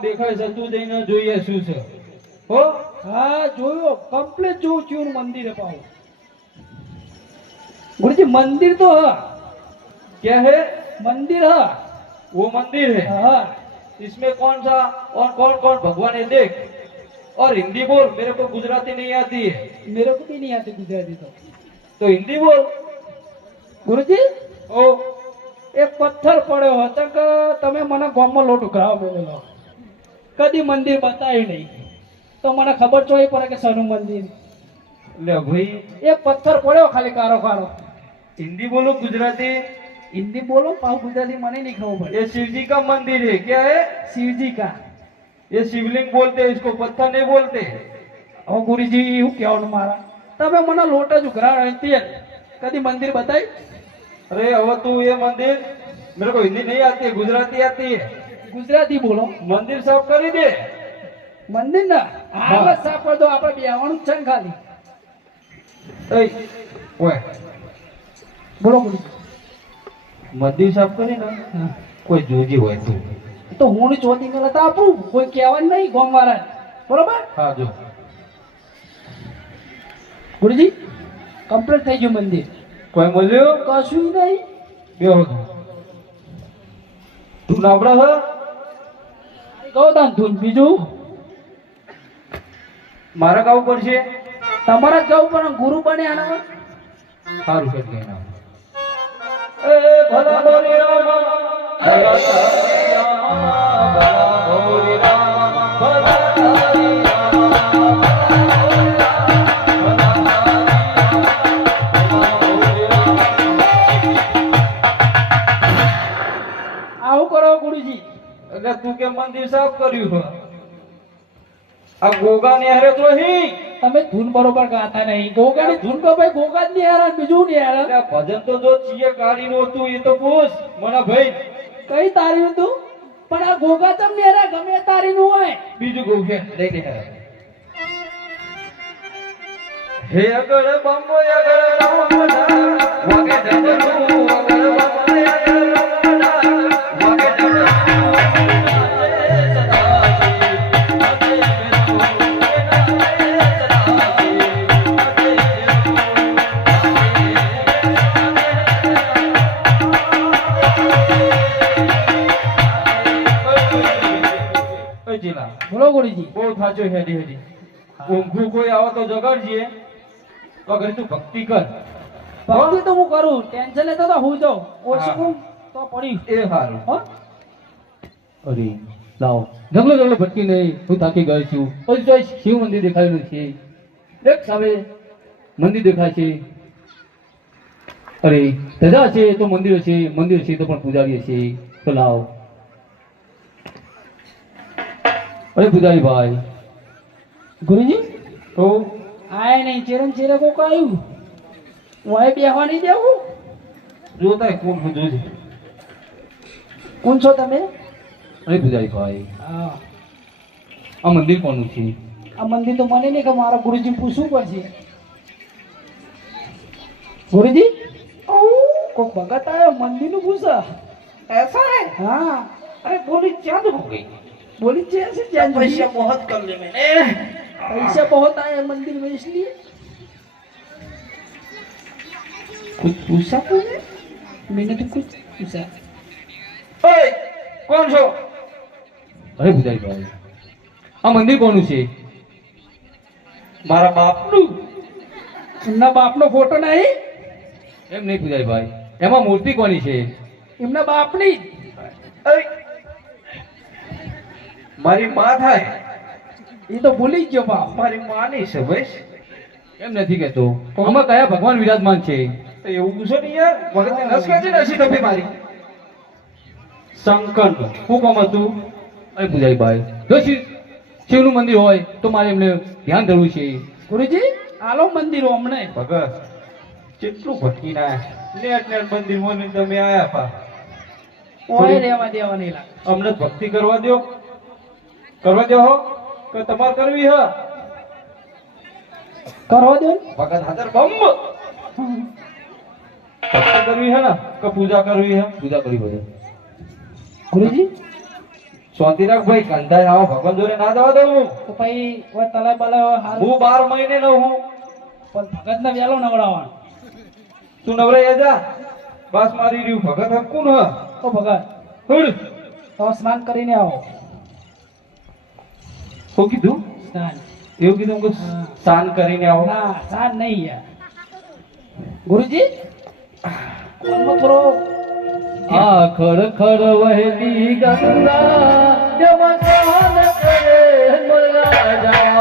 દેખાય છે તું જઈને જોઈએ શું છે હો હા જોયો કમ્પ્લીટ જોઉં છું એનું મંદિર પાવું ગુરુજી મંદિર તો હા क्या है મંદિર હા वो मंदिर है હા इसमें कौन सा और कौन कौन भगवान है देख और हिंदी बोल मेरे को गुजराती नहीं आती है મેરે કો ભી નહીં આતી ગુજરાતી તો तो हिंदी बोल ગુરુજી ओ એક પથ્થર પડ્યો હતો કે તમે મને ગામમાં લોટ ઉઘરાવો મેળેલો કદી મંદિર બતાવ્યું નહીં તો મને ખબર ચોઈ પડે કે શનું મંદિર ले भाई એક પથ્થર પડ્યો ખાલી કારો કારો हिंदी बोलो गुजराती હિન્દી બોલો પાહુ ગુજરાતી મને નહીં ખબર પડે ये शिव जी का मंदिर है क्या है શિવજી કા ये शिवलिंग बोलते हैं इसको पत्थर नहीं बोलते હવે ગુરુજી એવું કહેવાનું મારા તમે મને લોટ જ ઉઘરાવો તેલ કદી મંદિર બતાવ્યું अरे अब तू ये मंदिर मेरे को हिंदी नहीं आती है गुजराती आती है ગુજરાતી બોલો. મંદિર સાફ કરી દે. મંદિર ના હા સાફ કરી દો. આપણે બેવાનું છે ખાલી. બોલો બોલો. મંદિર સાફ કરી ને કોઈ જોજી હોય તું. તો હું ચોથી કરે તો આપણું કોઈ કહેવાનું નહીં ગોમ વાળા બરોબર? હા જો. ગુરુજી કમ્પ્લીટ થઈ ગયું મંદિર. કોઈ મળ્યું? કશું નહીં. બે તું. નવડા હા. ગૌદાન ધૂન બીજું? મારા ગાવું પડશે. તમારા જ પણ ગુરુ બને આના સારું છે કે ના. એ ભલા ભોરી રામ. ભલા રામ, એટલે તું કે મંદિર સાફ કર્યું છે? આ ગોગા ને હારે તો હી. તમે ધૂન બરોબર ગાતા નહીં. ગોગાની ધૂન તો ભાઈ ગોગા જ નહીં હેરાન બીજું નહીં હેરાન ભજન તો જો ચીએ કાઢીનું હતું એ તો પૂછ. મને ભાઈ. કઈ તારી હતું? પણ આ ગોગા તમ નહીં હેરાન ગમે તારી નું હોય. બીજું કહું લઈ લે હે અગળ બંબો અગળ રામ વાગે ડમરું અગળ રામ બોલો ગુરુજી બહુ થાચો હેડી હેડી ઊંઘું કોઈ આવો તો જગાડજે તો ઘરે તું ભક્તિ કર. ભક્તિ તો હું કરું ટેન્શન લેતો તો હું જાઉં. ઓછું તો પડી. એ સારું હો? અરે લાવો. જંગલો જંગલો ભટકી નહીં હું થાકી ગયો છું. પછી તો શિવ મંદિર દેખાયું નથી દેખ સામે મંદિર દેખાય છે. અરે ધજા છે તો મંદિર છે. મંદિર છે તો પણ પૂજારી છે. તો લાવો. અરે બુદાઈ ભાઈ. ગુરુજી? તો આય નહીં ચેરમ ચેરે કોક આવ્યું વાય બેહવાની નહીં જવું જોતા કોણ પૂછું છે કોણ છો તમે? અરે બુદાઈ ભાઈ. હા. આ મંદિર કોનું છે? આ મંદિર તો મને નહીં કે મારા ગુરુજી પૂછવું પડશે. ગુરુજી? કોક ભગત આવ્યો મંદિરનું પૂછા. એસા હે. હા અરે બોલી ક્યાં તો ગઈ बोली चैन से चैन पैसा बहुत कर ले मैंने पैसा बहुत आए मंदिर में इसलिए कुछ पूछा तूने मैंने तो कुछ पूछा ओए कौन છો અરે પૂજારી ભાઈ આ મંદિર કોનું છે મારા બાપનું એમના બાપનો ફોટો નહીં એમ નહીં પૂજારી ભાઈ એમાં મૂર્તિ કોની છે એમના બાપની જ. મારી માં થાય. એ તો ભૂલી ગયો બાપ. મારી માં નહીં છે ભાઈ એમ નથી કેતો આમાં કયા ભગવાન વિરાજમાન છે? તો એવું પૂછો ને યાર. વખતે નસ ને નસી ટપી મારી. શંકર. હું કોમ હતું? અરે પૂજારી ભાઈ જો શિવ શિવનું મંદિર હોય તો મારે એમને ધ્યાન ધરવું છે. ગુરુજી આલો મંદિર હમણે. ભગત કેટલું ભટકી ના નેટ નેટ મંદિર મોને તમે આયા પા. ઓય રહેવા દેવા નહીં લાગે. અમને ભક્તિ કરવા દો કરવા દો હો. કે તમાર કરવી હ. કરવા દો ભગત હાજર બમ કરવી હે ને? કે પૂજા કરવી હે? પૂજા કરી બધે ગુરુજી? શાંતિ રાખ ભાઈ કંધાઈ આવો ભગવાન જોડે ના જવા દઉં હું. તો પછી ઓ તલાય બલાય હાલ. હું બાર મહિને ન હું. પણ ભગતને વેલો નવડાવવાનો. તું નવરાઈ જા. બસ મારી રહ્યું. ભગત હે ન હે? તો ભગત હું તો સ્નાન કરીને આવો. શું કીધું એવું કીધું કે. સ્નાન કરીને આવો. ના સ્નાન નહીં યાર. ગુરુજી? કોણનો થોડો આ ખડ ખડ વહેલી ગંગા જમા કરે મહારાજા પૂજારી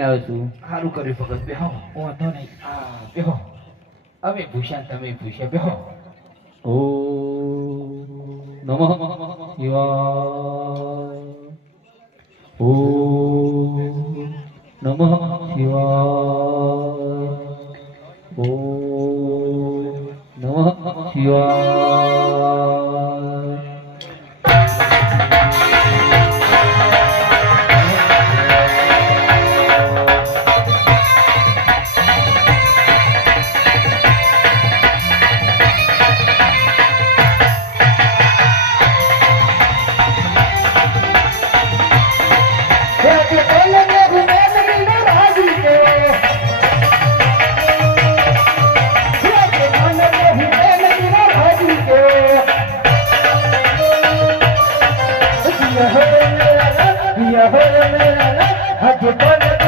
કરીને આવ્યો છું? સારું કર્યું ભગત બેહો. વાંધો નહીં. હા બેહો. અમે ભૂષ્યા તમે ભૂષણ બેહો. ઓ નમઃ શિવાય. ઓ નમઃ શિવાય. ઓ નમઃ શિવાય. ઘણા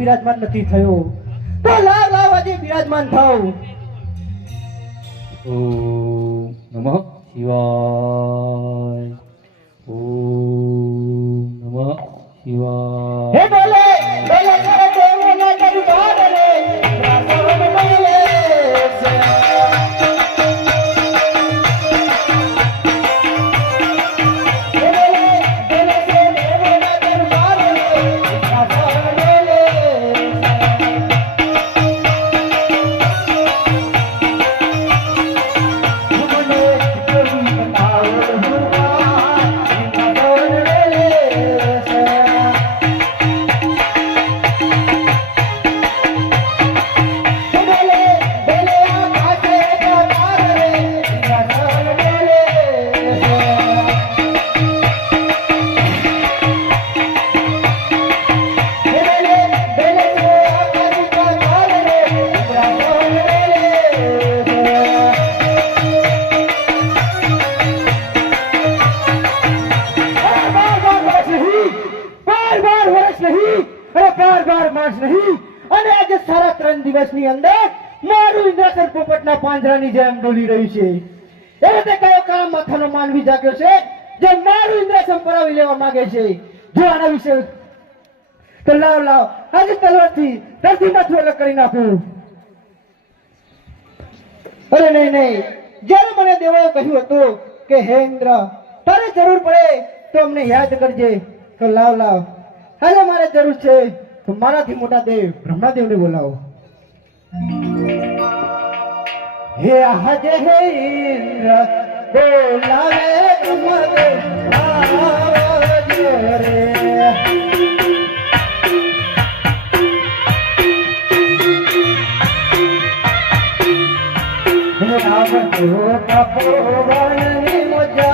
બિરાજમાન નથી થયો. તો લાવ લાવ આજે બિરાજમાન થાવ ઓમ નમઃ શિવાય. ઓમ નમઃ શિવાય. હે બોલે પાંજરાની જેમ ડોલી રહ્યું છે. એ રીતે કયો કાળા માથાનો માનવી જાગ્યો છે? જે મારું ઇન્દ્રાસન પરાવી લેવા માંગે છે. જો આના વિશે તો લાવ લાવ. આજે તલવારથી ધરતી માથું અલગ કરી નાખું. અરે નહીં નહીં. જ્યારે મને દેવાએ કહ્યું હતું કે, હે ઇન્દ્ર, તારે જરૂર પડે તો અમને યાદ કરજે. તો લાવ લાવ. હાલે, મારે જરૂર છે. તો મારાથી મોટા દેવ બ્રહ્માદેવને બોલાવો. હે હજ હે ઇન્દ્ર બોલાવે ઉમર આવજે રે. બ્રહ્મદેવ આવજે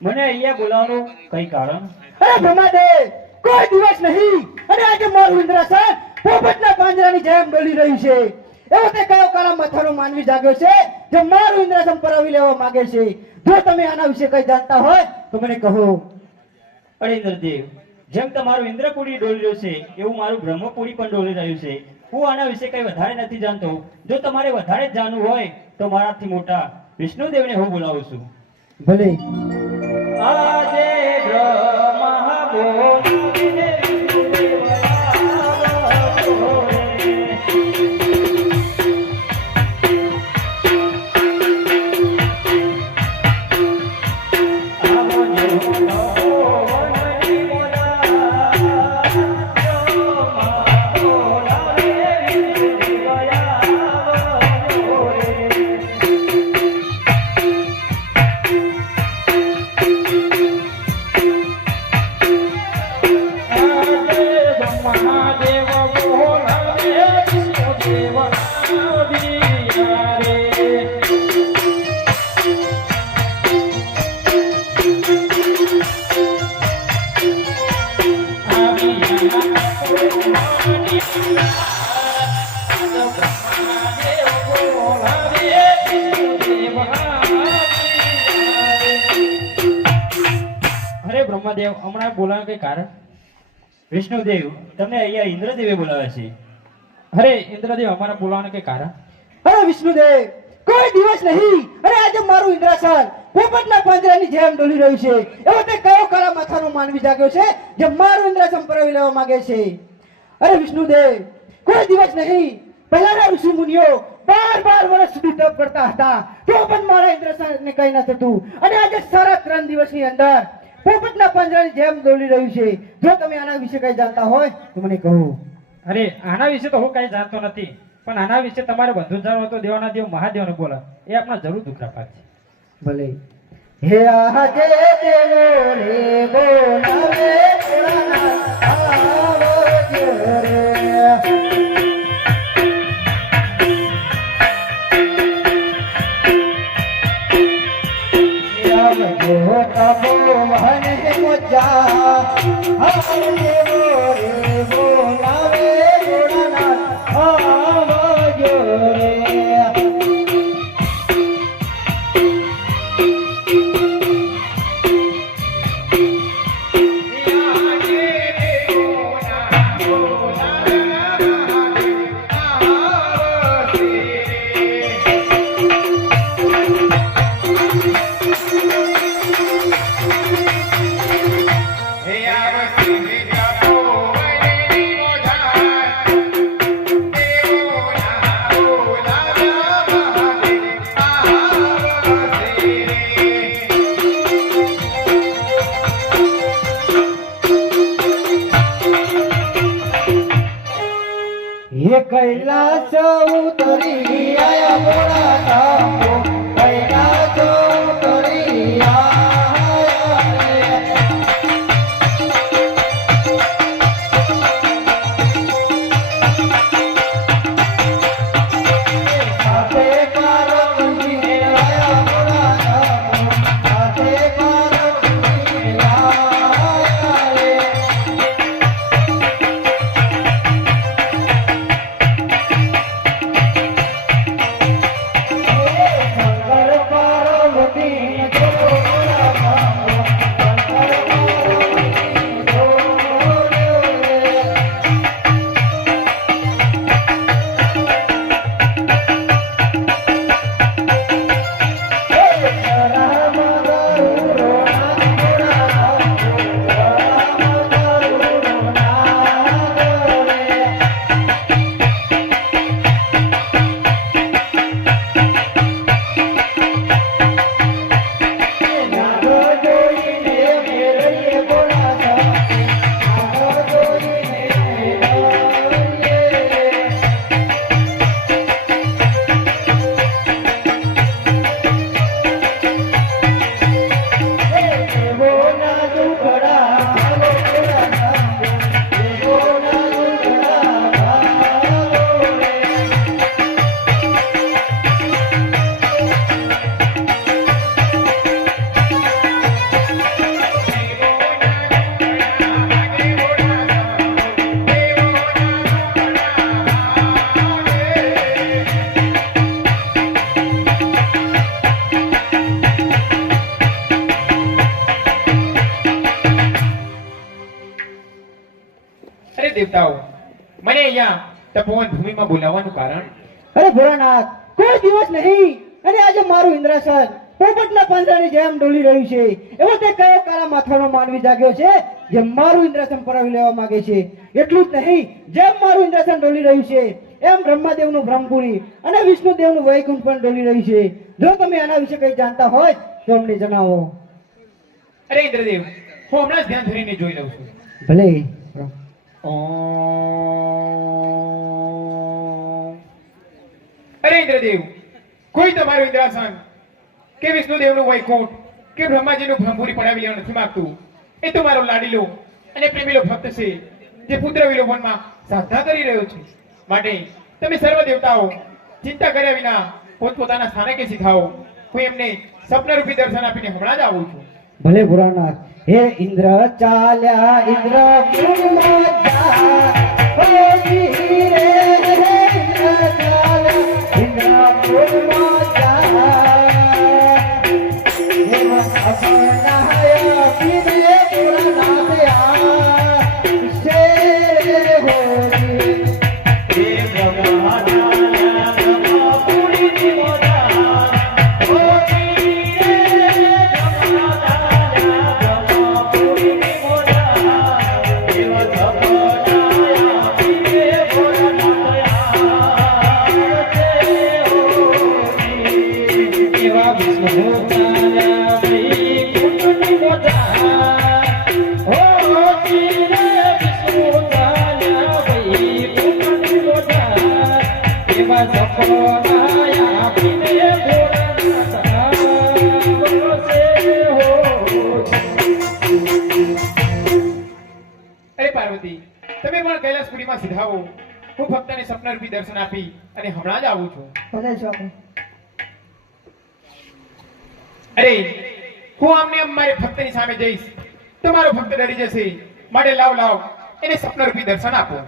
મને અહીંયા બોલાવવાનું કઈ કારણ? અરે બ્રહ્માદેવ કોઈ દિવસ નહીં. અને આજે મારું ઇન્દ્રાસન પોપટના પાંજરાની જેમ ડોલી રહ્યું છે. એવો તે કયો કાળા મથાનો માનવી જાગ્યો છે જે મારું ઇન્દ્રાસન પરાવી લેવા માંગે છે. જો તમે આના વિશે કઈ જાણતા હોય તો મને કહો. અરે ઇન્દ્રદેવ જેમ તમારું ઇન્દ્રપુરી ડોલી રહ્યું છે એવું મારું બ્રહ્મપુરી પણ ડોલી રહ્યું છે. હું આના વિશે કઈ વધારે નથી જાણતો. જો તમારે વધારે જાણવું હોય તો મારાથી મોટા વિષ્ણુદેવને હું બોલાવું છું. ભલે. આજે બ્રહ્મા બ્રહ્મદેવ, હમણાં બોલાવાનું કઈ કારણ? વિષ્ણુદેવ, તમને અહીંયા ઇન્દ્રદેવે બોલાવે છે. અરે, ઇન્દ્રદેવ, અમારા બોલાવાનું કઈ કારણ? અરે વિષ્ણુદેવ! કોઈ દિવસ નહીં. અરે, આજે મારું ઇન્દ્રાસન. પોપટના પાંજરાની જેમ ડોલી રહ્યું છે. એવો તે કયો કાળા માથાનો માનવી જાગ્યો છે, જે મારું ઇન્દ્રાસન પરવી લેવા માંગે છે? અરે, વિષ્ણુદેવ, કોઈ દિવસ નહીં. પહેલાના ઋષિ મુનિઓ બાર બાર વર્ષ સુધી તપ કરતા હતા. તો પણ મારા ઇન્દ્રાસનને કંઈ ન થતું. અને આજે સારા ત્રણ દિવસની અંદર પોપટના પાંજરાની જેમ દોડી રહ્યું છે. જો તમે આના વિશે કઈ જાણતા હોય તો મને કહો. અરે, આના વિશે તો હું કઈ જાણતો નથી. પણ આના વિશે તમારે વધુ જાણવું તો દેવાના દેવ મહાદેવને બોલા એ આપણા જરૂર દુખરા પાક છે. ભલે. હે આજે દેવો રે બોલાવે આવજો રે. તબો વહન કૈલાસ ઉતરી આયા મોડા સાંભો કૈલાસ ઉતરી આયા પોપટના પાંજરાની જેમ ડોલી રહ્યું છે. એવો તે કયો કાળા માથાનો માનવી જાગ્યો છે? જે મારું ઇન્દ્રાસન પરાવી લેવા માંગે છે. એટલું જ નહીં જેમ મારું ઇન્દ્રાસન ડોલી રહ્યું છે એમ બ્રહ્માદેવનું બ્રહ્મપુરી અને વિષ્ણુદેવનું વૈકુંઠ પણ ડોલી રહ્યું છે. જો તમે આના વિશે કંઈ જાણતા હોય તો અમને જણાવો. અરે ઇન્દ્રદેવ હું હમણાં ધ્યાન ધરીને જોઈ લઉં છું. ભલે. અરે ઇન્દ્રદેવ કોઈ તમારું ઇન્દ્રાસન કે વિષ્ણુદેવનું વૈકુંઠ, કે બ્રહ્માજીનું ભ્રમભૂરી પડાવી લેવા નથી માંગતું. એ તો મારો લાડીલો અને પ્રેમીલો ભક્ત છે, જે પુત્ર વિલોપનમાં સાધના કરી રહ્યો છે. માટે તમે સર્વ દેવતાઓ ચિંતા કર્યા વિના પોતપોતાના સ્થાનકે શીખાવો હું એમને સ્વપ્નરૂપી દર્શન આપીને હમણાં જ આવું છું. ભલે ભોળાનાથ હે ઇન્દ્ર ચાલ્યા, ઇન્દ્ર પુરમાં જા. હો ઇન્દ્ર ચાલ્યા, ઇન્દ્ર પુરમાં એમ અપનાયા હું ભક્તને સ્વપ્નરૂપી દર્શન આપી અને હમણાં જ આવું છું. ભલે અરે હું આમને આમ મારી ભક્તની સામે જઈશ. તો મારો ભક્ત ડરી જશે. માટે લાવ લાવ. એને સ્વપ્નરૂપી દર્શન આપો.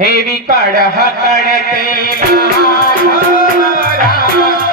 હે વિકળ હકડતે માધવરા,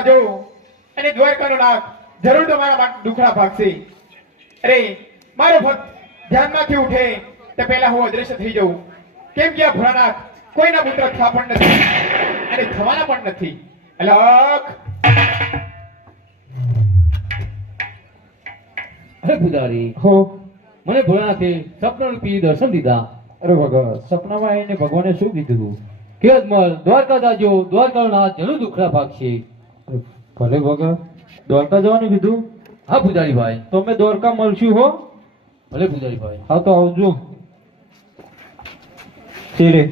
અને દ્વારકાનો નાથ જરૂર તમારા માટે દુખડા ભાગશે. અરે મારો ભક્ત ધ્યાનમાંથી ઉઠે તે પહેલા હું અદ્રશ્ય થઈ જઉં. કેમ કે આ ભોળાનાથ કોઈના પુત્ર થવા પણ નથી અને થવાના પણ નથી. અલખ અરે પુજારી હો. મને ભોળાનાથે સપના રૂપી દર્શન દીધા. અરે ભગવાન સપનામાં એને ભગવાને શું કીધું? કે અજમલ દ્વારકા દાજો દ્વારકાનો નાથ જરૂર દુખડા ભાગશે. ભલે ભગવાન દ્વારકા જવાનું કીધું? હા પૂજારી ભાઈ તો અમે દ્વારકા મળશું હો. ભલે પૂજારી ભાઈ હા તો આવજો. ચીડે